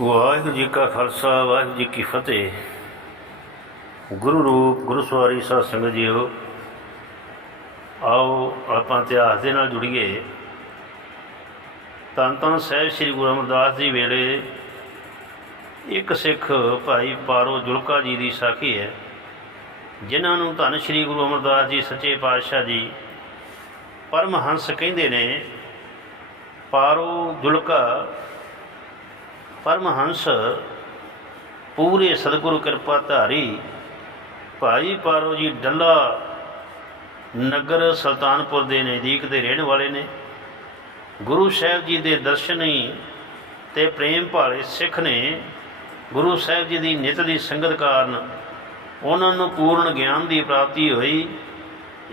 ਵਾਹਿਗੁਰੂ ਜੀ ਕਾ ਖਾਲਸਾ, ਵਾਹਿਗੁਰੂ ਜੀ ਕੀ ਫਤਿਹ। ਗੁਰੂ ਰੂਪ, ਗੁਰੂ ਸਵਾਰੀ ਸਾਧ ਸੰਗਤ ਜੀਓ, ਆਓ ਆਪਾਂ ਇਤਿਹਾਸ ਦੇ ਨਾਲ ਜੁੜੀਏ। ਧੰਨ ਧੰਨ ਸਾਹਿਬ ਸ੍ਰੀ ਗੁਰੂ ਅਮਰਦਾਸ ਜੀ ਵੇਲੇ ਇੱਕ ਸਿੱਖ ਭਾਈ ਪਾਰੋ ਜੁਲਕਾ ਜੀ ਦੀ ਸਾਖੀ ਹੈ, ਜਿਨ੍ਹਾਂ ਨੂੰ ਧੰਨ ਸ੍ਰੀ ਗੁਰੂ ਅਮਰਦਾਸ ਜੀ ਸੱਚੇ ਪਾਤਸ਼ਾਹ ਜੀ ਪਰਮਹੰਸ ਕਹਿੰਦੇ ਨੇ, ਪਾਰੋ ਜੁਲਕਾ ਪਰਮਹੰਸ, ਪੂਰੇ ਸਤਿਗੁਰੂ ਕਿਰਪਾ ਧਾਰੀ, ਭਾਈ ਪਾਰੋ ਜੀ ਡੱਲਾ ਨਗਰ ਸੁਲਤਾਨਪੁਰ ਦੇ ਨਜ਼ਦੀਕ ਦੇ ਰਹਿਣ ਵਾਲੇ ਨੇ। ਗੁਰੂ ਸਾਹਿਬ ਜੀ ਦੇ ਦਰਸ਼ਨੀ ਤੇ ਪ੍ਰੇਮ ਭਾਲੇ ਸਿੱਖ ਨੇ। ਗੁਰੂ ਸਾਹਿਬ ਜੀ ਦੀ ਨਿਤ ਦੀ ਸੰਗਤ ਕਾਰਨ ਉਹਨਾਂ ਨੂੰ ਪੂਰਨ ਗਿਆਨ ਦੀ ਪ੍ਰਾਪਤੀ ਹੋਈ।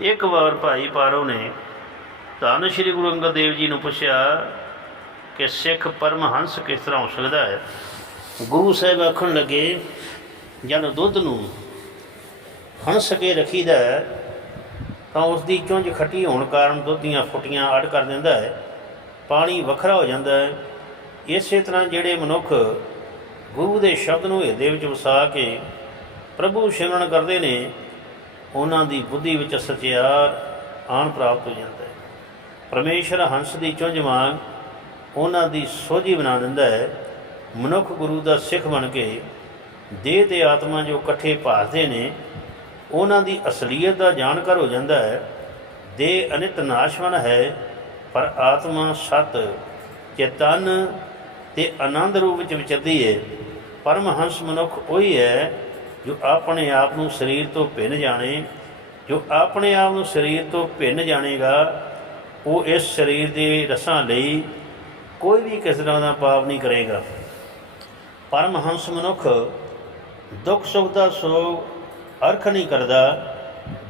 ਇੱਕ ਵਾਰ ਭਾਈ ਪਾਰੋ ਨੇ ਧੰਨ ਸ਼੍ਰੀ ਗੁਰੂ ਅੰਗਦ ਦੇਵ ਜੀ ਨੂੰ ਪੁੱਛਿਆ ਕਿ ਸਿੱਖ ਪਰਮਹੰਸ ਕਿਸ ਤਰ੍ਹਾਂ ਹੋ ਸਕਦਾ ਹੈ? ਗੁਰੂ ਸਾਹਿਬ ਆਖਣ ਲੱਗੇ, ਜਦ ਦੁੱਧ ਨੂੰ ਹੰਸ ਕੇ ਰੱਖੀਦਾ ਤਾਂ ਉਸ ਦੀ ਚੁੰਝ ਖੱਟੀ ਹੋਣ ਕਾਰਨ ਦੁੱਧ ਦੀਆਂ ਫੁੱਟੀਆਂ ਅੱਡ ਕਰ ਦਿੰਦਾ ਹੈ, ਪਾਣੀ ਵੱਖਰਾ ਹੋ ਜਾਂਦਾ ਹੈ। ਇਸੇ ਤਰ੍ਹਾਂ ਜਿਹੜੇ ਮਨੁੱਖ ਗੁਰੂ ਦੇ ਸ਼ਬਦ ਨੂੰ ਹਿਰਦੇ ਵਿੱਚ ਵਸਾ ਕੇ ਪ੍ਰਭੂ ਸਿਮਰਨ ਕਰਦੇ ਨੇ, ਉਹਨਾਂ ਦੀ ਬੁੱਧੀ ਵਿੱਚ ਸਚਿਆਰ ਆਣ ਪ੍ਰਾਪਤ ਹੋ ਜਾਂਦਾ ਹੈ। ਪਰਮੇਸ਼ਰ ਹੰਸ ਦੀ ਚੁੰਝ ਵਾਂਗ ਉਹਨਾਂ ਦੀ ਸੋਝੀ ਬਣਾ ਦਿੰਦਾ ਹੈ। ਮਨੁੱਖ ਗੁਰੂ ਦਾ ਸਿੱਖ ਬਣ ਕੇ ਦੇਹ ਤੇ ਆਤਮਾ ਜੋ ਇਕੱਠੇ ਭਾਸਦੇ ਨੇ, ਉਹਨਾਂ ਦੀ ਅਸਲੀਅਤ ਦਾ ਜਾਣਕਾਰ ਹੋ ਜਾਂਦਾ ਹੈ। ਦੇਹ ਅਨਿਤ ਨਾਸ਼ਵਨ ਹੈ, ਪਰ ਆਤਮਾ ਸਤ, ਚੇਤਨ ਤੇ ਆਨੰਦ ਰੂਪ ਵਿੱਚ ਵਿਚਰਦੀ ਹੈ। ਪਰਮਹੰਸ ਮਨੁੱਖ ਉਹੀ ਹੈ ਜੋ ਆਪਣੇ ਆਪ ਨੂੰ ਸਰੀਰ ਤੋਂ ਭਿੰਨ ਜਾਣੇ, ਜੋ ਆਪਣੇ ਆਪ ਨੂੰ ਸਰੀਰ ਤੋਂ ਭਿੰਨ ਜਾਣੇਗਾ, ਉਹ ਇਸ ਸਰੀਰ ਦੇ ਰਸਾਂ ਲਈ ਕੋਈ ਵੀ ਕਿਸ ਤਰ੍ਹਾਂ ਦਾ ਪਾਪ ਨਹੀਂ ਕਰੇਗਾ। ਪਰਮਹੰਸ ਮਨੁੱਖ ਦੁੱਖ, ਸੁੱਖ ਦਾ ਸੋਗ ਅਰਖ ਨਹੀਂ ਕਰਦਾ।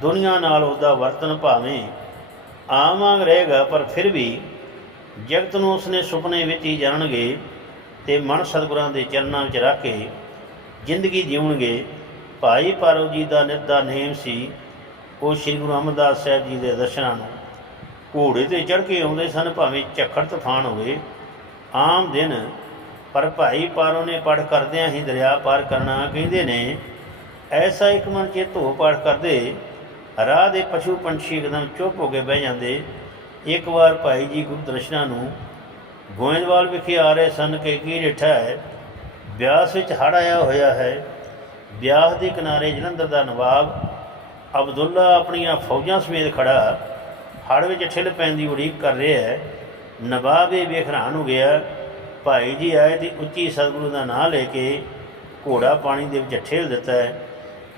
ਦੁਨੀਆ ਨਾਲ ਉਹਦਾ ਵਰਤਨ ਭਾਵੇਂ ਆਮ ਵਾਂਗ ਰਹੇਗਾ, ਪਰ ਫਿਰ ਵੀ ਜਗਤ ਨੂੰ ਉਸਨੇ ਸੁਪਨੇ ਵਿੱਚ ਹੀ ਜਾਣਗੇ ਤੇ ਮਨ ਸਤਿਗੁਰਾਂ ਦੇ ਚਰਨਾਂ ਵਿੱਚ ਰੱਖ ਕੇ ਜ਼ਿੰਦਗੀ ਜਿਉਣਗੇ। ਭਾਈ ਪਾਰੋ ਜੀ ਦਾ ਨਿਤ ਦਾ ਨੇਮ ਸੀ, ਉਹ ਸ੍ਰੀ ਗੁਰੂ ਅਮਰਦਾਸ ਸਾਹਿਬ ਜੀ ਦੇ ਦਰਸ਼ਨਾਂ ਨੂੰ ਘੋੜੇ ਤੇ ਚੜ੍ਹ ਕੇ ਆਉਂਦੇ ਸਨ, ਭਾਵੇਂ ਝੱਖੜ ਤੂਫਾਨ ਹੋਵੇ। ਆਮ ਦਿਨ, ਪਰ ਭਾਈ ਪਾਰੋਂ ਨੇ ਪੜ ਕਰਦਿਆਂ ਹੀ ਦਰਿਆ ਪਾਰ ਕਰਨਾ ਕਹਿੰਦੇ ਨੇ, ਐਸਾ ਇੱਕ ਮਨ ਚੇ ਧੋ ਪਾਠ ਕਰਦੇ, ਰਾਹ ਦੇ ਪਸ਼ੂ ਪੰਛੀ ਇੱਕਦਮ ਚੁੱਪ ਹੋ ਕੇ ਬਹਿ ਜਾਂਦੇ। ਇੱਕ ਵਾਰ ਭਾਈ ਜੀ ਗੁਰੂ ਦਰਸ਼ਨਾਂ ਨੂੰ ਗੋਇੰਦਵਾਲ ਵਿਖੇ ਆ ਰਹੇ ਸਨ ਕਿ ਕੀ ਡਿਠਾ ਹੈ, ਬਿਆਸ ਵਿੱਚ ਹੜ ਆਇਆ ਹੋਇਆ ਹੈ। ਬਿਆਸ ਦੇ ਕਿਨਾਰੇ ਜਲੰਧਰ ਦਾ ਨਵਾਬ ਅਬਦੁੱਲਾ ਆਪਣੀਆਂ ਫੌਜਾਂ ਸਮੇਤ ਖੜਾ ਹੜ ਵਿੱਚ ਠਿਲ ਪੈਣ ਦੀ ਉਡੀਕ ਕਰ ਰਿਹਾ ਹੈ। ਨਵਾਬ ਇਹ ਵੇਖ ਹੈਰਾਨ ਹੋ ਗਿਆ। ਭਾਈ ਜੀ ਆਏ ਤੇ ਉੱਚੀ ਸਤਿਗੁਰੂ ਦਾ ਨਾਮ ਲੈ ਕੇ ਘੋੜਾ ਪਾਣੀ ਦੇ ਵਿੱਚ ਠੇਲ ਦਿੱਤਾ ਹੈ।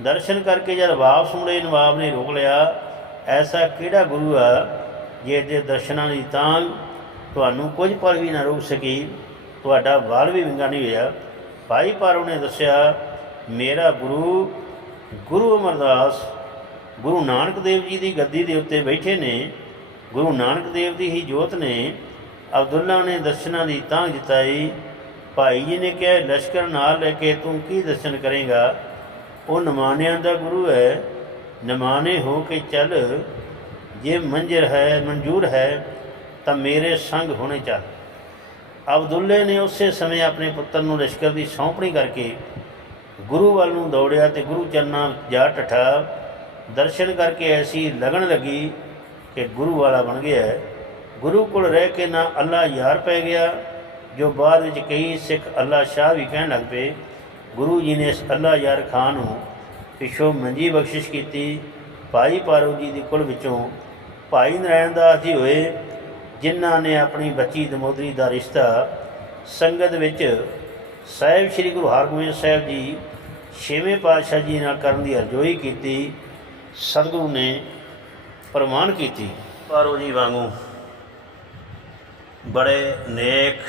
ਦਰਸ਼ਨ ਕਰਕੇ ਜਦ ਵਾਪਸ ਮੁੜੇ, ਨਵਾਬ ਨੇ ਰੋਕ ਲਿਆ। ਐਸਾ ਕਿਹੜਾ ਗੁਰੂ ਆ ਜੇ ਦੇ ਦਰਸ਼ਨਾਂ ਦੀ ਤਾਂ ਤੁਹਾਨੂੰ ਕੁਝ ਪਰ ਵੀ ਨਾ ਰੋਕ ਸਕੀ? ਤੁਹਾਡਾ ਵਾਲ ਵੀ ਵਿੰਗਾ ਨਹੀਂ ਹੋਇਆ। ਭਾਈ ਪਾਰੋ ਨੇ ਦੱਸਿਆ, ਮੇਰਾ ਗੁਰੂ ਗੁਰੂ ਅਮਰਦਾਸ, ਗੁਰੂ ਨਾਨਕ ਦੇਵ ਜੀ ਦੀ ਗੱਦੀ ਦੇ ਉੱਤੇ ਬੈਠੇ ਨੇ। ਗੁਰੂ ਨਾਨਕ ਦੇਵ ਦੀ ਹੀ ਜੋਤ ਨੇ। ਅਬਦੁੱਲਾ ਨੇ ਦਰਸ਼ਨਾਂ ਦੀ ਤਾਂ ਜਿਤਾਈ। ਭਾਈ ਜੀ ਨੇ ਕਿਹਾ, ਲਸ਼ਕਰ ਨਾਲ ਲੈ ਕੇ ਤੂੰ ਕੀ ਦਰਸ਼ਨ ਕਰੇਗਾ? ਉਹ ਨਮਾਨਿਆਂ ਦਾ ਗੁਰੂ ਹੈ। ਨਮਾਨੇ ਹੋ ਕੇ ਚੱਲ। ਜੇ ਮੰਜ਼ਰ ਹੈ, ਮਨਜ਼ੂਰ ਹੈ, ਤਾਂ ਮੇਰੇ ਸੰਗ ਹੋਣੇ ਚਾਹ। ਅਬਦੁੱਲੇ ਨੇ ਉਸੇ ਸਮੇਂ ਆਪਣੇ ਪੁੱਤਰ ਨੂੰ ਲਸ਼ਕਰ ਦੀ ਸੌਂਪਣੀ ਕਰਕੇ ਗੁਰੂ ਵੱਲ ਨੂੰ ਦੌੜਿਆ ਤੇ ਗੁਰੂ ਚਰਨਾਂ ਜਾ ਟਠਾ। ਦਰਸ਼ਨ ਕਰਕੇ ਐਸੀ ਲਗਨ ਲੱਗੀ ਕਿ ਗੁਰੂ ਵਾਲਾ ਬਣ ਗਿਆ। ਹੈ। ਗੁਰੂ ਕੋਲ ਰਹਿ ਕੇ ਨਾ ਅੱਲਾ ਯਾਰ ਪੈ ਗਿਆ, ਜੋ ਬਾਅਦ ਵਿੱਚ ਕਈ ਸਿੱਖ ਅੱਲਾ ਸ਼ਾਹ ਵੀ ਕਹਿਣ ਲੱਗ ਪਏ, ਗੁਰੂ ਜੀ ਨੇ ਇਸ ਅੱਲਾ ਯਾਰ ਖਾਨ ਨੂੰ ਪਿਛੋਂ ਮੰਜੀ ਬਖਸ਼ਿਸ਼ ਕੀਤੀ, ਭਾਈ ਪਾਰੋ ਜੀ ਦੀ ਕੁਲ ਵਿੱਚੋਂ ਭਾਈ ਨਰਾਇਣ ਦਾਸ ਜੀ ਹੋਏ, ਜਿਨ੍ਹਾਂ ਨੇ ਆਪਣੀ ਬੱਚੀ ਦਮੋਦਰੀ ਦਾ ਰਿਸ਼ਤਾ ਸੰਗਤ ਵਿੱਚ ਸਾਹਿਬ ਸ੍ਰੀ ਗੁਰੂ ਹਰਗੋਬਿੰਦ ਸਾਹਿਬ ਜੀ ਛੇਵੇਂ ਪਾਤਸ਼ਾਹ ਜੀ ਨਾਲ ਕਰਨ ਦੀ ਅਰਜ਼ੋਈ ਕੀਤੀ, ਸਤਿਗੁਰੂ ਨੇ ਪ੍ਰਮਾਣ ਕੀਤੀ। ਪਾਰੋ ਜੀ ਵਾਂਗੂ। ਬੜੇ ਨੇਕ,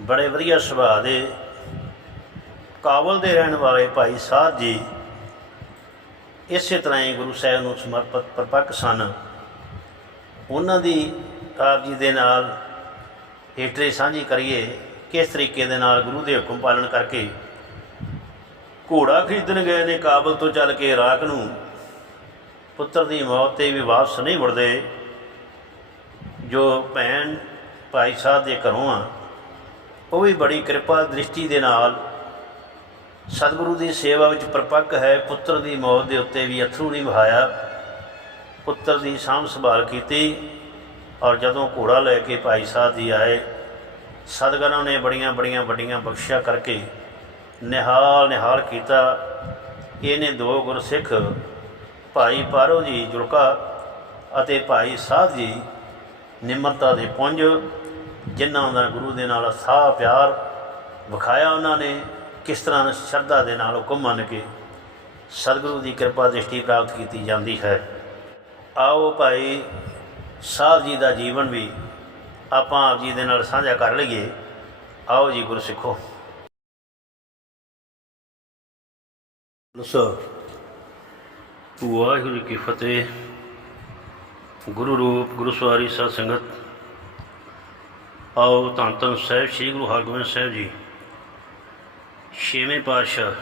ਬੜੇ ਵਧੀਆ ਸੁਭਾਅ ਦੇ ਕਾਬਲ ਦੇ ਰਹਿਣ ਵਾਲੇ ਭਾਈ ਸਾਹਿਬ ਜੀ ਇਸੇ ਤਰ੍ਹਾਂ ਹੀ ਗੁਰੂ ਸਾਹਿਬ ਨੂੰ ਸਮਰਪਿਤ ਪ੍ਰਪੱਕ ਸਨ। ਉਹਨਾਂ ਦੀ ਆਪ ਜੀ ਦੇ ਨਾਲ ਹਿਸਟਰੀ ਸਾਂਝੀ ਕਰੀਏ ਕਿਸ ਤਰੀਕੇ ਦੇ ਨਾਲ ਗੁਰੂ ਦੇ ਹੁਕਮ ਪਾਲਣ ਕਰਕੇ ਘੋੜਾ ਖਰੀਦਣ ਗਏ ਨੇ, ਕਾਬਲ ਤੋਂ ਚੱਲ ਕੇ ਇਰਾਕ ਨੂੰ ਪੁੱਤਰ ਦੀ ਮੌਤ ਤੇ ਵੀ ਵਾਪਸ ਨਹੀਂ ਮੁੜਦੇ। ਜੋ ਭੈਣ ਭਾਈ ਸਾਹਿਬ ਦੇ ਘਰੋਂ ਆ, ਉਹ ਵੀ ਬੜੀ ਕਿਰਪਾ ਦ੍ਰਿਸ਼ਟੀ ਦੇ ਨਾਲ ਸਤਿਗੁਰੂ ਦੀ ਸੇਵਾ ਵਿੱਚ ਪਰਪੱਕ ਹੈ। ਪੁੱਤਰ ਦੀ ਮੌਤ ਦੇ ਉੱਤੇ ਵੀ ਅਥਰੂ ਨਹੀਂ ਵਹਾਇਆ। ਪੁੱਤਰ ਦੀ ਸਾਂਭ ਸੰਭਾਲ ਕੀਤੀ ਔਰ ਜਦੋਂ ਘੋੜਾ ਲੈ ਕੇ ਭਾਈ ਸਾਹਿਬ ਜੀ ਆਏ, ਸਤਿਗੁਰਾਂ ਨੇ ਬੜੀਆਂ ਬੜੀਆਂ ਵੱਡੀਆਂ ਬਖਸ਼ਿਆ ਕਰਕੇ ਨਿਹਾਲ ਨਿਹਾਲ ਕੀਤਾ। ਇਹਨੇ ਦੋ ਗੁਰਸਿੱਖ, ਭਾਈ ਪਾਰੋ ਜੀ ਜੁਲਕਾ ਅਤੇ ਭਾਈ ਸਾਹਿਬ ਜੀ ਨਿਮਰਤਾ ਦੇ ਪੁੰਜ, ਜਿਨ੍ਹਾਂ ਦਾ ਗੁਰੂ ਦੇ ਨਾਲ ਸਾਹ ਪਿਆਰ ਵਿਖਾਇਆ ਉਹਨਾਂ ਨੇ, ਕਿਸ ਤਰ੍ਹਾਂ ਸ਼ਰਧਾ ਦੇ ਨਾਲ ਹੁਕਮ ਮੰਨ ਕੇ ਸਤਿਗੁਰੂ ਦੀ ਕਿਰਪਾ ਦ੍ਰਿਸ਼ਟੀ ਪ੍ਰਾਪਤ ਕੀਤੀ ਜਾਂਦੀ ਹੈ। ਆਓ ਭਾਈ ਸਾਹਿਬ ਜੀ ਦਾ ਜੀਵਨ ਵੀ ਆਪਾਂ ਆਪ ਜੀ ਦੇ ਨਾਲ ਸਾਂਝਾ ਕਰ ਲਈਏ। ਆਓ ਜੀ ਗੁਰਸਿੱਖੋ। ਦੱਸੋ ਵਾਹਿਗੁਰੂ ਕੀ ਫਤਿਹ। ਗੁਰੂ ਰੂਪ ਗੁਰੂ ਸਵਾਰੀ ਸਾਧ ਸੰਗਤ। ਆਓ ਧੰਨ ਧੰਨ ਸਾਹਿਬ, ਸ੍ਰੀ ਗੁਰੂ ਹਰਗੋਬਿੰਦ ਸਾਹਿਬ ਜੀ। ਛੇਵੇਂ ਪਾਤਸ਼ਾਹ,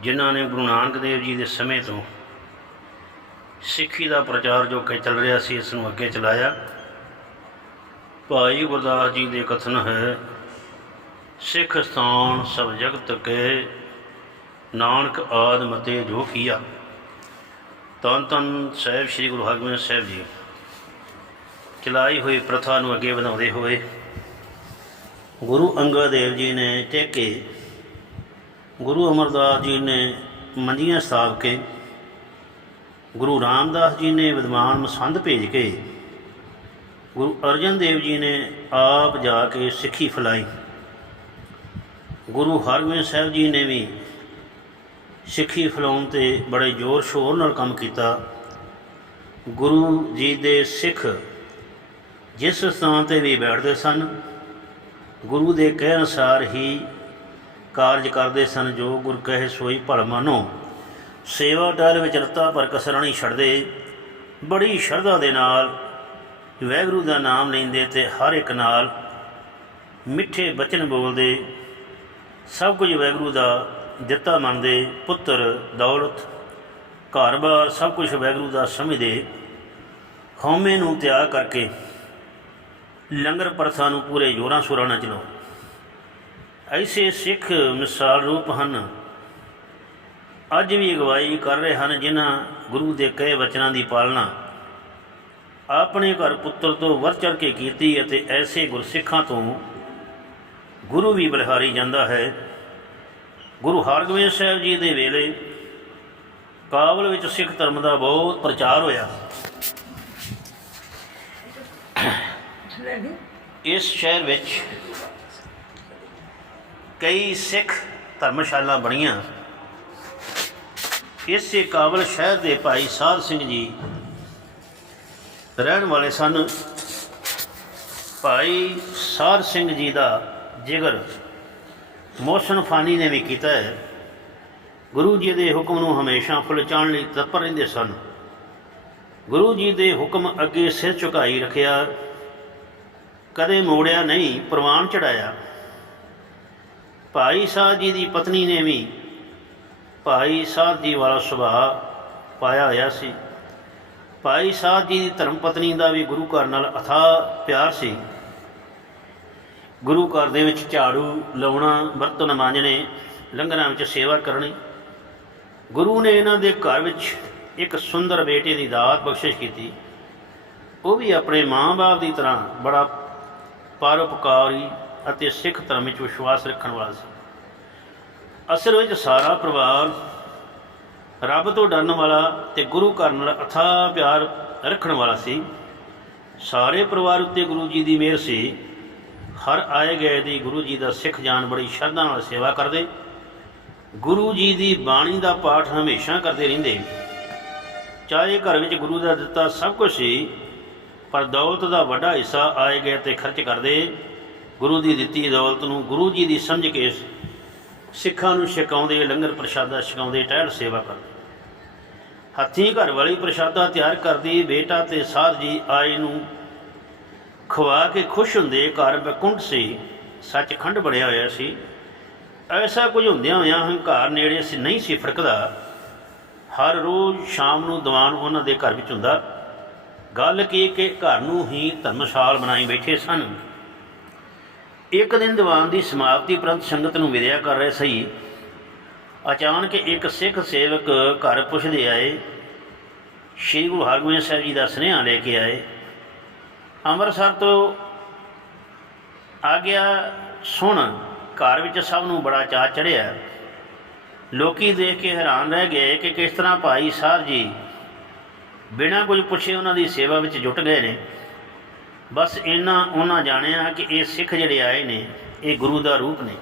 ਜਿਨ੍ਹਾਂ ਨੇ ਗੁਰੂ ਨਾਨਕ ਦੇਵ ਜੀ ਦੇ ਸਮੇਂ ਤੋਂ ਸਿੱਖੀ ਦਾ ਪ੍ਰਚਾਰ ਜੋ ਕਿ ਚੱਲ ਰਿਹਾ ਸੀ ਇਸ ਨੂੰ ਅੱਗੇ ਚਲਾਇਆ। ਭਾਈ ਗੁਰਦਾਸ ਜੀ ਦੇ ਕਥਨ ਹੈ, ਸਿੱਖ ਸਥਾਨ ਸਭ ਜਗਤ ਕੇ ਨਾਨਕ ਆਦ ਮਤੇ ਜੋ ਕੀਆ। ਤਨ ਤਨ ਸਾਹਿਬ ਸ੍ਰੀ ਗੁਰੂ ਹਰਗੋਬਿੰਦ ਸਾਹਿਬ ਜੀ। ਚਲਾਈ ਹੋਈ ਪ੍ਰਥਾ ਨੂੰ ਅੱਗੇ ਵਧਾਉਂਦੇ ਹੋਏ ਗੁਰੂ ਅੰਗਦ ਦੇਵ ਜੀ ਨੇ ਟੇਕੇ ਗੁਰੂ ਅਮਰਦਾਸ ਜੀ ਨੇ ਮੰਜੀਆਂ ਸਥਾਪ ਕੇ, ਗੁਰੂ ਰਾਮਦਾਸ ਜੀ ਨੇ ਵਿਦਵਾਨ ਮਸੰਦ ਭੇਜ ਕੇ, ਗੁਰੂ ਅਰਜਨ ਦੇਵ ਜੀ ਨੇ ਆਪ ਜਾ ਕੇ ਸਿੱਖੀ ਫੈਲਾਈ। ਗੁਰੂ ਹਰਗੋਬਿੰਦ ਸਾਹਿਬ ਜੀ ਨੇ ਵੀ ਸਿੱਖੀ ਫੈਲਾਉਣ ਤੇ ਬੜੇ ਜ਼ੋਰ ਸ਼ੋਰ ਨਾਲ ਕੰਮ ਕੀਤਾ। ਗੁਰੂ ਜੀ ਦੇ ਸਿੱਖ ਜਿਸ ਸਥਾਨ ਤੇ ਵੀ ਬੈਠਦੇ ਸਨ, ਗੁਰੂ ਦੇ ਕਹਿ ਅਨੁਸਾਰ ਹੀ ਕਾਰਜ ਕਰਦੇ ਸਨ ਜੋ ਗੁਰ ਕਹੇ ਸੋਈ ਭਲ ਮਾਨੋ। ਸੇਵਾ ਟਾਲ ਵਿੱਚ ਰਤਾ ਪਰ ਕਸਰ ਨਹੀਂ ਛੱਡਦੇ। ਬੜੀ ਸ਼ਰਧਾ ਦੇ ਨਾਲ ਵਾਹਿਗੁਰੂ ਦਾ ਨਾਮ ਲੈਂਦੇ ਤੇ ਹਰ ਇੱਕ ਨਾਲ ਮਿੱਠੇ ਬਚਨ ਬੋਲਦੇ। ਸਭ ਕੁਝ ਵਾਹਿਗੁਰੂ ਦਾ ਦਿੱਤਾ ਮੰਨਦੇ ਪੁੱਤਰ ਦੌਲਤ। ਘਰ-ਬਾਰ ਸਭ ਕੁਝ ਵਾਹਿਗੁਰੂ ਦਾ ਸਮਝਦੇ ਹਉਮੈ ਨੂੰ ਤਿਆਗ ਕਰਕੇ ਲੰਗਰ ਪ੍ਰਥਾ ਨੂੰ ਪੂਰੇ ਜੋਰਾਂ ਸ਼ੋਰਾਂ ਨਾਲ ਚਲਾਓ। ਐਸੇ ਸਿੱਖ ਮਿਸਾਲ ਰੂਪ ਹਨ, ਅੱਜ ਵੀ ਅਗਵਾਈ ਕਰ ਰਹੇ ਹਨ ਜਿਨ੍ਹਾਂ ਗੁਰੂ ਦੇ ਕਹੇ ਵਚਨਾਂ ਦੀ ਪਾਲਣਾ ਆਪਣੇ ਘਰ ਪੁੱਤਰ ਤੋਂ ਵਰ ਚੜ ਕੇ ਕੀਤੀ ਅਤੇ ਐਸੇ ਗੁਰਸਿੱਖਾਂ ਤੋਂ ਗੁਰੂ ਵੀ ਬਲਿਹਾਰੀ ਜਾਂਦਾ ਹੈ। ਗੁਰੂ ਹਰਗੋਬਿੰਦ ਸਾਹਿਬ ਜੀ ਦੇ ਵੇਲੇ ਕਾਬਲ ਵਿੱਚ ਸਿੱਖ ਧਰਮ ਦਾ ਬਹੁਤ ਪ੍ਰਚਾਰ ਹੋਇਆ। ਇਸ ਸ਼ਹਿਰ ਵਿੱਚ ਕਈ ਸਿੱਖ ਧਰਮਸ਼ਾਲਾ ਬਣੀਆਂ। ਇਸੇ ਕਾਬਲ ਸ਼ਹਿਰ ਦੇ ਭਾਈ ਸਾਧ ਸਿੰਘ ਜੀ ਰਹਿਣ ਵਾਲੇ ਸਨ। ਭਾਈ ਸਾਧ ਸਿੰਘ ਜੀ ਦਾ ਜਿਗਰ ਮੋਸ਼ਨ ਫਾਨੀ ਨੇ ਵੀ ਕੀਤਾ ਹੈ। ਗੁਰੂ ਜੀ ਦੇ ਹੁਕਮ ਨੂੰ ਹਮੇਸ਼ਾ ਫੁੱਲ ਲਈ ਤਤਪਰ ਰਹਿੰਦੇ ਸਨ। ਗੁਰੂ ਜੀ ਦੇ ਹੁਕਮ ਅੱਗੇ ਸਿਰ ਝੁਕਾਈ ਰੱਖਿਆ। ਕਦੇ ਮੋੜਿਆ ਨਹੀਂ, ਪ੍ਰਵਾਨ ਚੜਾਇਆ ਭਾਈ ਸਾਹਿਬ ਜੀ ਦੀ ਪਤਨੀ ਨੇ ਵੀ ਭਾਈ ਸਾਹਿਬ ਜੀ ਵਾਲਾ ਸੁਭਾਅ ਪਾਇਆ ਹੋਇਆ ਸੀ। ਭਾਈ ਸਾਹਿਬ ਜੀ ਦੀ ਧਰਮ ਪਤਨੀ ਦਾ ਵੀ ਗੁਰੂ ਘਰ ਨਾਲ ਅਥਾਹ ਪਿਆਰ ਸੀ। ਗੁਰੂ ਘਰ ਦੇ ਵਿੱਚ ਝਾੜੂ ਲਾਉਣਾ ਬਰਤਨ ਮਾਂਜਣੇ, ਲੰਗਰਾਂ ਵਿੱਚ ਸੇਵਾ ਕਰਨੀ। ਗੁਰੂ ਨੇ ਇਹਨਾਂ ਦੇ ਘਰ ਵਿੱਚ ਇੱਕ ਸੁੰਦਰ ਬੇਟੇ ਦੀ ਦਾਤ ਬਖਸ਼ਿਸ਼ ਕੀਤੀ। ਉਹ ਵੀ ਆਪਣੇ ਮਾਂ-ਬਾਪ ਦੀ ਤਰ੍ਹਾਂ ਬੜਾ ਪਰਉਪਕਾਰੀ ਅਤੇ ਸਿੱਖ ਧਰਮ ਵਿੱਚ ਵਿਸ਼ਵਾਸ ਰੱਖਣ ਵਾਲਾ ਸੀ। ਅਸਲ ਵਿੱਚ ਸਾਰਾ ਪਰਿਵਾਰ ਰੱਬ ਤੋਂ ਡਰਨ ਵਾਲਾ ਤੇ ਗੁਰੂ ਘਰ ਨਾਲ ਅਥਾ ਪਿਆਰ ਰੱਖਣ ਵਾਲਾ ਸੀ। ਸਾਰੇ ਪਰਿਵਾਰ ਉੱਤੇ ਗੁਰੂ ਜੀ ਦੀ ਮਿਹਰ ਸੀ। ਹਰ ਆਏ ਗਏ ਦੀ ਗੁਰੂ ਜੀ ਦਾ ਸਿੱਖ ਜਾਣ ਬੜੀ ਸ਼ਰਧਾ ਨਾਲ ਸੇਵਾ ਕਰਦੇ। ਗੁਰੂ ਜੀ ਦੀ ਬਾਣੀ ਦਾ ਪਾਠ ਹਮੇਸ਼ਾ ਕਰਦੇ ਰਹਿੰਦੇ। ਚਾਹੇ ਘਰ ਵਿੱਚ ਗੁਰੂ ਦਾ ਦਿੱਤਾ ਸਭ ਕੁਝ ਸੀ, ਪਰ ਦੌਲਤ ਦਾ ਵੱਡਾ ਹਿੱਸਾ ਆਏ ਗਏ ਤੇ ਖਰਚ ਕਰਦੇ। ਗੁਰੂ ਦੀ ਦਿੱਤੀ ਦੌਲਤ ਨੂੰ ਗੁਰੂ ਜੀ ਦੀ ਸਮਝ ਕੇ ਸਿੱਖਾਂ ਨੂੰ ਛਕਾਉਂਦੇ, ਲੰਗਰ ਪ੍ਰਸ਼ਾਦਾ ਛਕਾਉਂਦੇ, ਟਹਿਲ ਸੇਵਾ ਕਰਦੇ। ਹੱਥੀਂ ਘਰ ਵਾਲੀ ਪ੍ਰਸ਼ਾਦਾ ਤਿਆਰ ਕਰਦੀ, ਬੇਟਾ ਤੇ ਸਾਧ ਜੀ ਆਏ ਨੂੰ ਖਵਾ ਕੇ ਖੁਸ਼ ਹੁੰਦੇ ਘਰ ਬੈਕੁੰਠ ਸੀ, ਸੱਚਖੰਡ ਬਣਿਆ ਹੋਇਆ ਸੀ। ਐਸਾ ਕੁਝ ਹੁੰਦਿਆਂ ਹੋਇਆਂ ਹੰਕਾਰ ਨੇੜੇ ਸੀ ਨਹੀਂ ਸੀ ਫੜਕਦਾ। ਹਰ ਰੋਜ਼ ਸ਼ਾਮ ਨੂੰ ਦੀਵਾਨ ਉਹਨਾਂ ਦੇ ਘਰ ਵਿੱਚ ਹੁੰਦਾ। ਗੱਲ ਕੀ ਕਿ ਘਰ ਨੂੰ ਹੀ ਧਰਮਸ਼ਾਲ ਬਣਾਈ ਬੈਠੇ ਸਨ। ਇੱਕ ਦਿਨ ਦੀਵਾਨ ਦੀ ਸਮਾਪਤੀ ਉਪਰੰਤ ਸੰਗਤ ਨੂੰ ਵਿਦਿਆ ਕਰ ਰਹੇ ਸਹੀ। ਅਚਾਨਕ ਇੱਕ ਸਿੱਖ ਸੇਵਕ ਘਰ ਪੁੱਛਦੇ ਆਏ, ਸ਼੍ਰੀ ਗੁਰੂ ਹਰਗੋਬਿੰਦ ਸਾਹਿਬ ਜੀ ਦਾ ਸੁਨੇਹਾ ਲੈ ਕੇ ਆਏ। ਅੰਮ੍ਰਿਤਸਰ ਤੋਂ ਆ ਗਿਆ ਸੁਣ। ਘਰ ਵਿੱਚ ਸਭ ਨੂੰ ਬੜਾ ਚਾਅ ਚੜਿਆ। ਲੋਕੀ ਦੇਖ ਕੇ ਹੈਰਾਨ ਰਹਿ ਗਏ ਕਿ ਕਿਸ ਤਰ੍ਹਾਂ ਭਾਈ ਸਾਹਿਬ ਜੀ ਬਿਨਾਂ ਕੁਝ ਪੁੱਛੇ ਉਹਨਾਂ ਦੀ ਸੇਵਾ ਵਿੱਚ ਜੁਟ ਗਏ ਨੇ। ਬਸ ਇਹਨਾਂ ਉਹਨਾਂ ਜਾਣਿਆ ਕਿ ਇਹ ਸਿੱਖ ਜਿਹੜੇ ਆਏ ਨੇ, ਇਹ ਗੁਰੂ ਦਾ ਰੂਪ ਨੇ।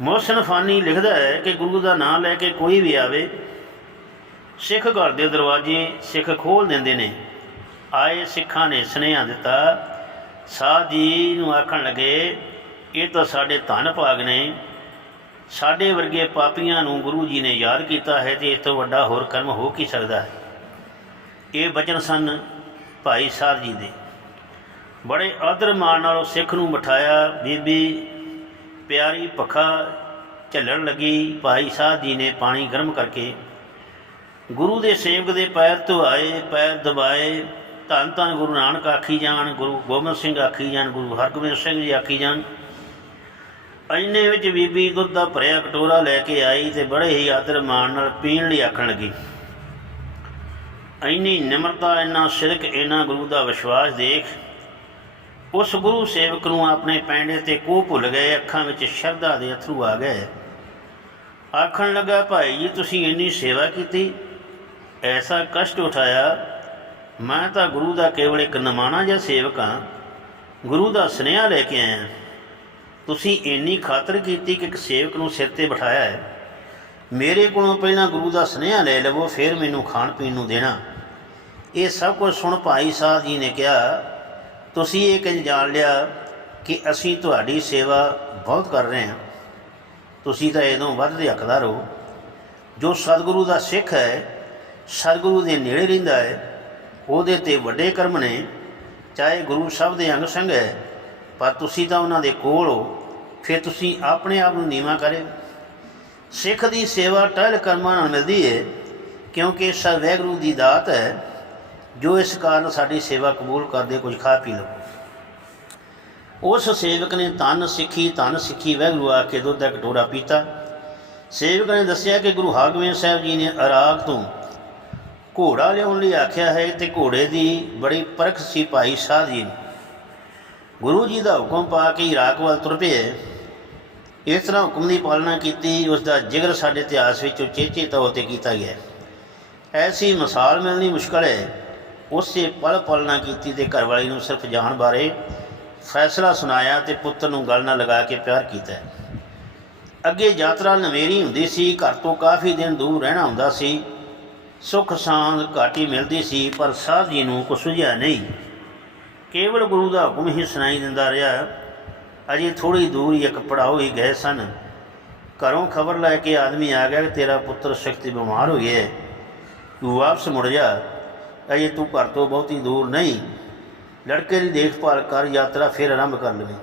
ਮੋਹਸਨ ਫਾਨੀ ਲਿਖਦਾ ਹੈ ਕਿ ਗੁਰੂ ਦਾ ਨਾਮ ਲੈ ਕੇ ਕੋਈ ਵੀ ਆਵੇ, ਸਿੱਖ ਘਰ ਦੇ ਦਰਵਾਜ਼ੇ ਸਿੱਖ ਖੋਲ ਦਿੰਦੇ ਨੇ। ਆਏ ਸਿੱਖਾਂ ਨੇ ਸੁਨੇਹਾ ਦਿੱਤਾ, ਸਾਧ ਜੀ ਨੂੰ ਆਖਣ ਲੱਗੇ, ਇਹ ਤਾਂ ਸਾਡੇ ਧੰਨ ਭਾਗ ਨੇ। ਸਾਡੇ ਵਰਗੇ ਪਾਪੀਆਂ ਨੂੰ ਗੁਰੂ ਜੀ ਨੇ ਯਾਦ ਕੀਤਾ ਹੈ ਤੇ ਇਸ ਤੋਂ ਵੱਡਾ ਹੋਰ ਕਰਮ ਹੋ ਕੀ ਸਕਦਾ ਹੈ? ਇਹ ਬਚਨ ਸਨ ਭਾਈ ਸਾਹਿਬ ਜੀ ਦੇ। ਬੜੇ ਆਦਰ ਮਾਣ ਨਾਲ ਉਹ ਸਿੱਖ ਨੂੰ ਬਿਠਾਇਆ। ਬੀਬੀ ਪਿਆਰੀ ਪੱਖਾ ਝੱਲਣ ਲੱਗੀ। ਭਾਈ ਸਾਹਿਬ ਜੀ ਨੇ ਪਾਣੀ ਗਰਮ ਕਰਕੇ ਗੁਰੂ ਦੇ ਸੇਵਕ ਦੇ ਪੈਰ ਧੁਆਏ, ਪੈਰ ਦਬਾਏ। ਧੰਨ ਧੰਨ ਗੁਰੂ ਨਾਨਕ ਆਖੀ ਜਾਣ, ਗੁਰੂ ਗੋਬਿੰਦ ਸਿੰਘ ਆਖੀ ਜਾਣ, ਗੁਰੂ ਹਰਗੋਬਿੰਦ ਸਿੰਘ ਜੀ ਆਖੀ ਜਾਣ। ਇੰਨੇ ਵਿੱਚ ਬੀਬੀ ਦੁੱਧ ਦਾ ਭਰਿਆ ਕਟੋਰਾ ਲੈ ਕੇ ਆਈ ਤੇ ਬੜੇ ਹੀ ਆਦਰ ਮਾਣ ਨਾਲ ਪੀਣ ਲਈ ਆਖਣ ਲੱਗੀ। ਇੰਨੀ ਨਿਮਰਤਾ, ਇੰਨਾ ਸਿਰਕ, ਇੰਨਾ ਗੁਰੂ ਦਾ ਵਿਸ਼ਵਾਸ ਦੇਖ, ਉਸ ਗੁਰੂ ਸੇਵਕ ਨੂੰ ਆਪਣੇ ਪੈਂਡੇ ਤੇ ਕੋਹ ਭੁੱਲ ਗਏ, ਅੱਖਾਂ ਵਿੱਚ ਸ਼ਰਧਾ ਦੇ ਅਥਰੂ ਆ ਗਏ। ਆਖਣ ਲੱਗਾ, ਭਾਈ ਜੀ, ਤੁਸੀਂ ਇੰਨੀ ਸੇਵਾ ਕੀਤੀ, ਐਸਾ ਕਸ਼ਟ ਉਠਾਇਆ ਮੈਂ ਤਾਂ ਗੁਰੂ ਦਾ ਕੇਵਲ ਇੱਕ ਨਮਾਣਾ ਜਿਹਾ ਸੇਵਕ ਹਾਂ। ਗੁਰੂ ਦਾ ਸੁਨੇਹਾ ਲੈ ਕੇ ਆਇਆ। ਤੁਸੀਂ ਇੰਨੀ ਖਾਤਰ ਕੀਤੀ ਕਿ ਇੱਕ ਸੇਵਕ ਨੂੰ ਸਿਰ ਤੇ ਬਿਠਾਇਆ ਹੈ। ਮੇਰੇ ਕੋਲੋਂ ਪਹਿਲਾਂ ਗੁਰੂ ਦਾ ਸੁਨੇਹਾ ਲੈ ਲਵੋ, ਫਿਰ ਮੈਨੂੰ ਖਾਣ ਪੀਣ ਨੂੰ ਦੇਣਾ। ਇਹ ਸਭ ਕੁਝ ਸੁਣ ਭਾਈ ਸਾਹਿਬ ਜੀ ਨੇ ਕਿਹਾ। ਤੁਸੀਂ ਇਹ ਕਿੰਜ ਜਾਣ ਲਿਆ ਕਿ ਅਸੀਂ ਤੁਹਾਡੀ ਸੇਵਾ ਬਹੁਤ ਕਰ ਰਹੇ ਹਾਂ। ਤੁਸੀਂ ਤਾਂ ਇਹਦੋਂ ਵੱਧ ਦੇ ਹੱਕਦਾਰ ਹੋ। ਜੋ ਸਤਿਗੁਰੂ ਦਾ ਸਿੱਖ ਹੈ, ਸਤਿਗੁਰੂ ਦੇ ਨੇੜੇ ਰਹਿੰਦਾ ਹੈ ਉਹਦੇ ਤੇ ਵੱਡੇ ਕਰਮ ਨੇ, ਚਾਹੇ ਗੁਰੂ ਸਾਹਿਬ ਦੇ ਅੰਗ ਸੰਗ ਹੈ, ਪਰ ਤੁਸੀਂ ਤਾਂ ਉਹਨਾਂ ਦੇ ਕੋਲ ਹੋ, ਫਿਰ ਤੁਸੀਂ ਆਪਣੇ ਆਪ ਨੂੰ ਨੀਵਾ ਕਰੇ। ਸਿੱਖ ਦੀ ਸੇਵਾ ਟਹਿਲ ਕਰਮਾਂ ਨਾਲ ਮਿਲਦੀ ਹੈ ਕਿਉਂਕਿ ਸਭ ਵੈਗਰੂ ਦੀ ਦਾਤ ਹੈ, ਜੋ ਇਸ ਕਾਰਨ ਸਾਡੀ ਸੇਵਾ ਕਬੂਲ ਕਰਦੇ ਕੁਝ ਖਾ ਪੀ ਲਓ। ਉਸ ਸੇਵਕ ਨੇ ਤਨ ਸਿੱਖੀ ਤਨ ਸਿੱਖੀ ਵੈਗਰੂ ਆ ਕੇ ਦੁੱਧ ਦਾ ਕਟੋਰਾ ਪੀਤਾ। ਸੇਵਕ ਨੇ ਦੱਸਿਆ ਕਿ ਗੁਰੂ ਹਰਗੋਬਿੰਦ ਸਾਹਿਬ ਜੀ ਨੇ ਅਰਾਗ ਤੋਂ ਘੋੜਾ ਲਿਆਉਣ ਲਈ ਆਖਿਆ ਹੈ ਤੇ ਘੋੜੇ ਦੀ ਬੜੀ ਪਰਖ ਸੀ ਭਾਈ ਸਾਧ ਜੀ ਨੂੰ ਗੁਰੂ ਜੀ ਦਾ ਹੁਕਮ ਪਾ ਕੇ ਇਰਾਕ ਵੱਲ ਤੁਰ ਪਏ। ਇਸ ਤਰ੍ਹਾਂ ਹੁਕਮ ਦੀ ਪਾਲਣਾ ਕੀਤੀ, ਉਸ ਦਾ ਜ਼ਿਕਰ ਸਾਡੇ ਇਤਿਹਾਸ ਵਿੱਚ ਉਚੇਚੇ ਤੌਰ ਤੇ ਕੀਤਾ ਗਿਆ ਐਸੀ ਮਿਸਾਲ ਮਿਲਣੀ ਮੁਸ਼ਕਲ ਹੈ। ਉਸੇ ਪਲ ਪਾਲਣਾ ਕੀਤੀ ਤੇ ਘਰਵਾਲੀ ਨੂੰ ਸਿਰਫ ਜਾਣ ਬਾਰੇ ਫੈਸਲਾ ਸੁਣਾਇਆ ਤੇ ਪੁੱਤਰ ਨੂੰ ਗਲ ਨਾਲ ਲਗਾ ਕੇ ਪਿਆਰ ਕੀਤਾ। ਅੱਗੇ ਯਾਤਰਾ ਨਵੇਰੀ ਹੁੰਦੀ ਸੀ, ਘਰ ਤੋਂ ਕਾਫੀ ਦਿਨ ਦੂਰ ਰਹਿਣਾ ਹੁੰਦਾ ਸੀ। ਸੁੱਖ ਸਾਂਦ ਘਾਟੀ ਮਿਲਦੀ ਸੀ, ਪਰ ਸਾਧ ਜੀ ਨੂੰ ਕੁਛ ਸੁਝਿਆ ਨਹੀਂ। ਕੇਵਲ ਗੁਰੂ ਦਾ ਹੁਕਮ ਹੀ ਸੁਣਾਈ ਦਿੰਦਾ ਰਿਹਾ। ਅਜੇ ਥੋੜੀ ਦੂਰ ਹੀ ਇੱਕ ਪੜਾਓ ਹੀ ਗਏ ਸਨ। ਘਰੋਂ ਖਬਰ ਲੈ ਕੇ ਆਦਮੀ ਆ ਗਿਆ ਕਿ ਤੇਰਾ ਪੁੱਤਰ ਸ਼ਕਤੀ ਬਿਮਾਰ ਹੋ ਗਿਆ ਹੈ। ਤੂੰ ਵਾਪਸ ਮੁੜ ਜਾ। ਅਜੇ ਤੂੰ ਘਰ ਤੋਂ ਬਹੁਤੀ ਦੂਰ ਨਹੀਂ। ਲੜਕੇ ਦੀ ਦੇਖਭਾਲ ਕਰ, ਯਾਤਰਾ ਫਿਰ ਆਰੰਭ ਕਰ ਲਵੇ।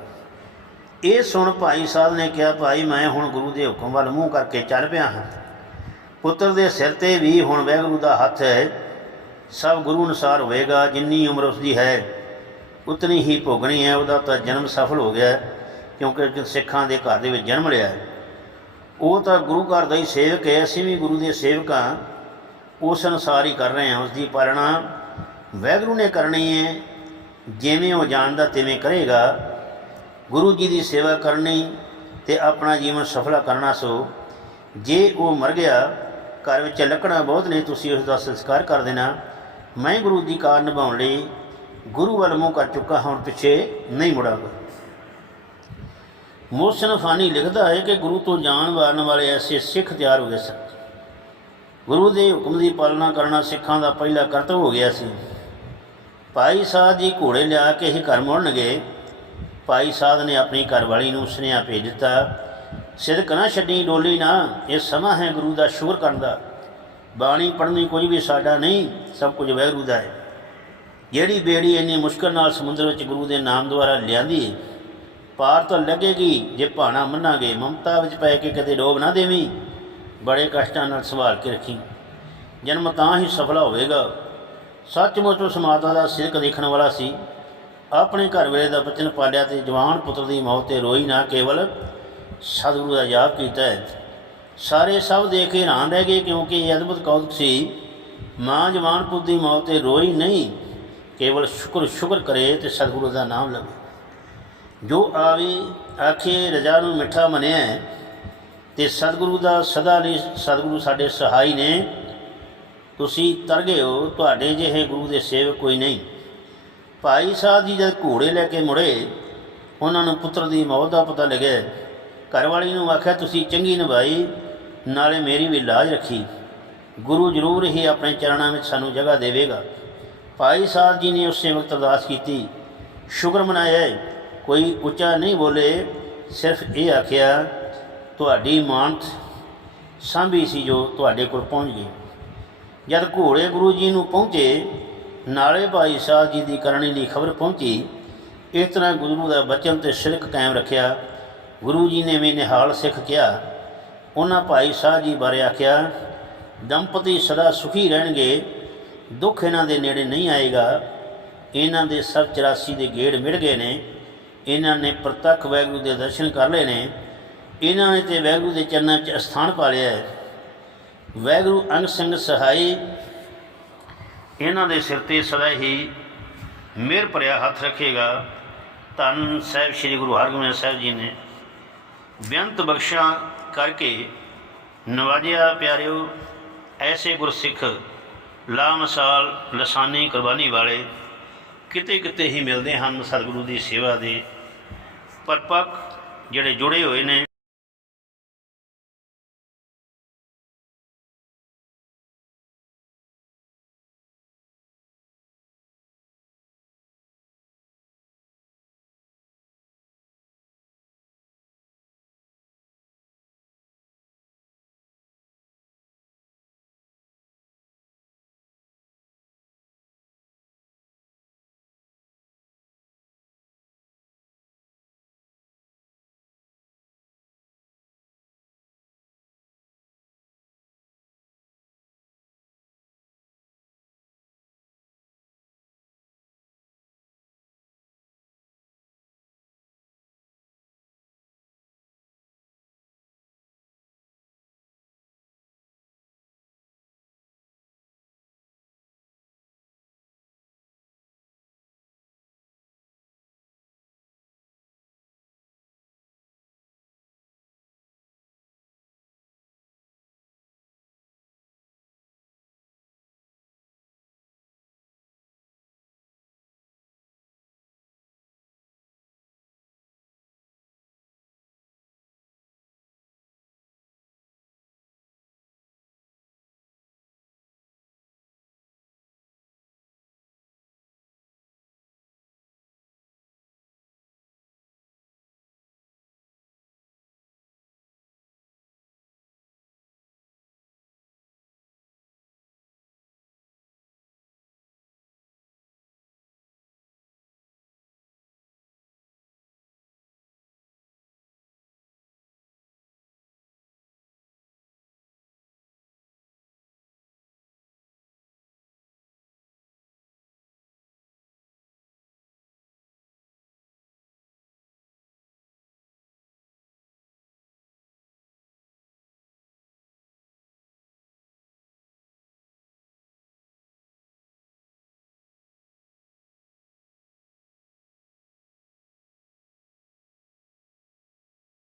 ਇਹ ਸੁਣ ਭਾਈ ਸਾਹਿਬ ਨੇ ਕਿਹਾ, ਭਾਈ, ਮੈਂ ਹੁਣ ਗੁਰੂ ਦੇ ਹੁਕਮ ਵੱਲ ਮੂੰਹ ਕਰਕੇ ਚੱਲ ਪਿਆ ਹਾਂ। ਪੁੱਤਰ ਦੇ ਸਿਰ ਤੇ ਵੀ ਹੁਣ ਵੈਗੁਰੂ ਦਾ ਹੱਥ ਹੈ। ਸਭ ਗੁਰੂ ਅਨੁਸਾਰ ਹੋਵੇਗਾ ਜਿੰਨੀ ਉਮਰ ਉਸਦੀ ਹੈ ਉਤਨੀ ਹੀ ਭੋਗਣੀ ਹੈ। ਉਹਦਾ ਤਾਂ ਜਨਮ ਸਫਲ ਹੋ ਗਿਆ ਹੈ, ਕਿਉਂਕਿ ਸਿੱਖਾਂ ਦੇ ਘਰ ਦੇ ਵਿੱਚ ਜਨਮ ਲਿਆ। ਉਹ ਤਾਂ ਗੁਰੂ ਘਰ ਦਾ ਹੀ ਸੇਵਕ ਹੈ। ਅਸੀਂ ਵੀ ਗੁਰੂ ਦੇ ਸੇਵਕ ਹਾਂ। ਉਸ ਅਨੁਸਾਰ ਹੀ ਕਰ ਰਹੇ ਹਾਂ ਉਸ ਦੀ ਪਾਲਣਾ। ਵਾਹਿਗੁਰੂ ਨੇ ਕਰਨੀ ਹੈ। ਜਿਵੇਂ ਉਹ ਜਾਣਦਾ ਤਿਵੇਂ ਕਰੇਗਾ। ਗੁਰੂ ਜੀ ਦੀ ਸੇਵਾ ਕਰਨੀ ਤੇ ਆਪਣਾ ਜੀਵਨ ਸਫਲਾ ਕਰਨਾ ਸੋ। ਜੇ ਉਹ ਮਰ ਗਿਆ ਘਰ ਵਿੱਚ ਲੱਕੜਾਂ ਬਹੁਤ ਨੇ, ਤੁਸੀਂ ਉਸ ਦਾ ਸੰਸਕਾਰ ਕਰ ਦੇਣਾ। ਮੈਂ ਗੁਰੂ ਦੀ ਕਾਰ ਨਿਭਾਉਣ ਲਈ ਗੁਰੂ ਵੱਲ ਮੂੰਹ ਕਰ ਚੁੱਕਾ ਹੁਣ ਪਿੱਛੇ ਨਹੀਂ ਮੁੜਾਂਗਾ। ਮੋਹਸਨ ਫਾਨੀ ਲਿਖਦਾ ਹੈ ਕਿ ਗੁਰੂ ਤੋਂ ਜਾਣ ਵਾਰਨ ਵਾਲੇ ਐਸੇ ਸਿੱਖ ਤਿਆਰ ਹੋ ਗਏ ਸਨ। ਗੁਰੂ ਦੇ ਹੁਕਮ ਦੀ ਪਾਲਣਾ ਕਰਨਾ ਸਿੱਖਾਂ ਦਾ ਪਹਿਲਾ ਕਰਤੱਵ ਹੋ ਗਿਆ ਸੀ। ਭਾਈ ਸਾਹਿਬ ਜੀ ਘੋੜੇ ਲਿਆ ਕੇ ਇਹ ਘਰ ਮੁੜਨਗੇ। ਭਾਈ ਸਾਹਿਬ ਨੇ ਆਪਣੀ ਘਰਵਾਲੀ ਨੂੰ ਸੁਨੇਹਾ ਭੇਜ ਦਿੱਤਾ। ਸਿਦਕ ਨਾ ਛੱਡੀ ਡੋਲੀ ਨਾ, ਇਹ ਸਮਾਂ ਹੈ ਗੁਰੂ ਦਾ ਸ਼ੁਕਰ ਕਰਨ ਦਾ। ਬਾਣੀ ਪੜ੍ਹਨੀ ਕੋਈ ਵੀ ਸਾਡਾ ਨਹੀਂ, ਸਭ ਕੁਝ ਵਾਹਿਗੁਰੂ ਦਾ ਹੈ। ਜਿਹੜੀ ਬੇੜੀ ਇੰਨੀ ਮੁਸ਼ਕਲ ਨਾਲ ਸਮੁੰਦਰ ਵਿੱਚ ਗੁਰੂ ਦੇ ਨਾਮ ਦੁਆਰਾ ਲਿਆਂਦੀ ਪਾਰ ਤਾਂ ਲੱਗੇਗੀ ਜੇ ਭਾਣਾ ਮੰਨਾਂਗੇ, ਮਮਤਾ ਵਿੱਚ ਪੈ ਕੇ ਕਦੇ ਡੋਬ ਨਾ ਦੇਵੀਂ। ਬੜੇ ਕਸ਼ਟਾਂ ਨਾਲ ਸੰਭਾਲ ਕੇ ਰੱਖੀ। ਜਨਮ ਤਾਂ ਹੀ ਸਫਲਾ ਹੋਵੇਗਾ। ਸੱਚਮੁੱਚ ਉਸ ਮਾਤਾ ਦਾ ਸਿਰਕ ਦੇਖਣ ਵਾਲਾ ਸੀ। ਆਪਣੇ ਘਰ ਵੇਲੇ ਦਾ ਬਚਨ ਪਾਲਿਆ ਤੇ ਜਵਾਨ ਪੁੱਤਰ ਦੀ ਮੌਤ ਤੇ ਰੋਈ ਨਾ ਕੇਵਲ ਸਤਿਗੁਰੂ ਦਾ ਜਾਪ ਕੀਤਾ ਹੈ। ਸਾਰੇ ਸਭ ਦੇਖ ਕੇ ਹੈਰਾਨ ਰਹਿ ਗਏ ਕਿਉਂਕਿ ਇਹ ਅਦਭੁਤ ਕੌਤਕ ਸੀ। ਮਾਂ ਜਵਾਨ ਪੁੱਤ ਦੀ ਮੌਤ ਤੇ ਰੋਈ ਨਹੀਂ, ਕੇਵਲ ਸ਼ੁਕਰ ਸ਼ੁਕਰ ਕਰੇ ਤੇ ਸਤਿਗੁਰੂ ਦਾ ਨਾਮ ਲਵੇ। ਜੋ ਆਵੇ ਆਖੇ ਰਜਾ ਨੂੰ ਮਿੱਠਾ ਮੰਨਿਆ ਹੈ ਤੇ ਸਤਿਗੁਰੂ ਦਾ ਸਦਾ ਲਈ ਸਤਿਗੁਰੂ ਸਾਡੇ ਸਹਾਈ ਨੇ। ਤੁਸੀਂ ਤਰ ਗਏ ਹੋ, ਤੁਹਾਡੇ ਜਿਹੇ ਗੁਰੂ ਦੇ ਸੇਵਕ ਕੋਈ ਨਹੀਂ। ਭਾਈ ਸਾਹਿਬ ਜੀ ਜਦ ਘੋੜੇ ਲੈ ਕੇ ਮੁੜੇ, ਉਹਨਾਂ ਨੂੰ ਪੁੱਤਰ ਦੀ ਮੌਤ ਦਾ ਪਤਾ ਲੱਗਿਆ। ਘਰਵਾਲੀ ਨੂੰ ਆਖਿਆ, ਤੁਸੀਂ ਚੰਗੀ ਨਿਭਾਈ, ਨਾਲੇ ਮੇਰੀ ਵੀ ਲਾਜ ਰੱਖੀ। ਗੁਰੂ ਜ਼ਰੂਰ ਹੀ ਆਪਣੇ ਚਰਨਾਂ ਵਿੱਚ ਸਾਨੂੰ ਜਗ੍ਹਾ ਦੇਵੇਗਾ। ਭਾਈ ਸਾਹਿਬ ਜੀ ਨੇ ਉਸੇ ਵਕਤ ਅਰਦਾਸ ਕੀਤੀ। ਸ਼ੁਕਰ ਮਨਾਇਆ ਕੋਈ ਉੱਚਾ ਨਹੀਂ ਬੋਲੇ, ਸਿਰਫ ਇਹ ਆਖਿਆ, ਤੁਹਾਡੀ ਮਾਨਤ ਸਾਂਭੀ ਸੀ ਜੋ ਤੁਹਾਡੇ ਕੋਲ ਪਹੁੰਚ ਗਈ। ਜਦ ਘੋੜੇ ਗੁਰੂ ਜੀ ਨੂੰ ਪਹੁੰਚੇ, ਨਾਲੇ ਭਾਈ ਸਾਹਿਬ ਜੀ ਦੀ ਕਰਨੀ ਦੀ ਖਬਰ ਪਹੁੰਚੀ, ਇਸ ਤਰ੍ਹਾਂ ਗੁਰੂ ਦਾ ਬਚਨ ਤੇ ਸ਼ਿਰਕ ਕਾਇਮ ਰੱਖਿਆ। ਗੁਰੂ ਜੀ ਨੇ ਵੀ ਨਿਹਾਲ ਸਿੱਖ ਕਿਹਾ। ਉਹਨਾਂ ਭਾਈ ਸਾਹਿਬ ਜੀ ਬਾਰੇ ਆਖਿਆ, ਦੰਪਤੀ ਸਦਾ ਸੁਖੀ ਰਹਿਣਗੇ, ਦੁੱਖ ਇਹਨਾਂ ਦੇ ਨੇੜੇ ਨਹੀਂ ਆਏਗਾ। ਇਹਨਾਂ ਦੇ ਸਭ 84 ਦੇ ਗੇੜ ਮਿੜ ਗਏ ਨੇ। ਇਹਨਾਂ ਨੇ ਪ੍ਰਤੱਖ ਵੈਗੁਰੂ ਦੇ ਦਰਸ਼ਨ ਕਰ ਲਏ ਨੇ। ਇਹਨਾਂ ਨੇ ਤੇ ਵੈਗੁਰੂ ਦੇ ਚਰਨਾਂ 'ਚ ਅਸਥਾਨ ਪਾ ਲਿਆ ਹੈ। ਵੈਗੁਰੂ ਅੰਗ ਸਿੰਘ ਸਹਾਈ, ਇਹਨਾਂ ਦੇ ਸਿਰ ਤੇ ਸਦਾ ਹੀ ਮਿਹਰ ਭਰਿਆ ਹੱਥ ਰੱਖੇਗਾ। ਧੰਨ ਸਾਹਿਬ, ਸ੍ਰੀ ਗੁਰੂ ਹਰਗੋਬਿੰਦ ਸਾਹਿਬ ਜੀ ਨੇ ਬੇਅੰਤ ਬਖਸ਼ਾ ਕਰਕੇ ਨਵਾਜਿਆ ਪਿਆਰਿਓ, ਐਸੇ ਗੁਰਸਿੱਖ, ਲਾਮਸਾਲ, ਲਸਾਨੀ ਕੁਰਬਾਨੀ ਵਾਲੇ ਕਿਤੇ ਕਿਤੇ ਹੀ ਮਿਲਦੇ ਹਨ ਸਤਿਗੁਰੂ ਦੀ ਸੇਵਾ ਦੇ ਪਰਪੱਕ ਜਿਹੜੇ ਜੁੜੇ ਹੋਏ ਨੇ।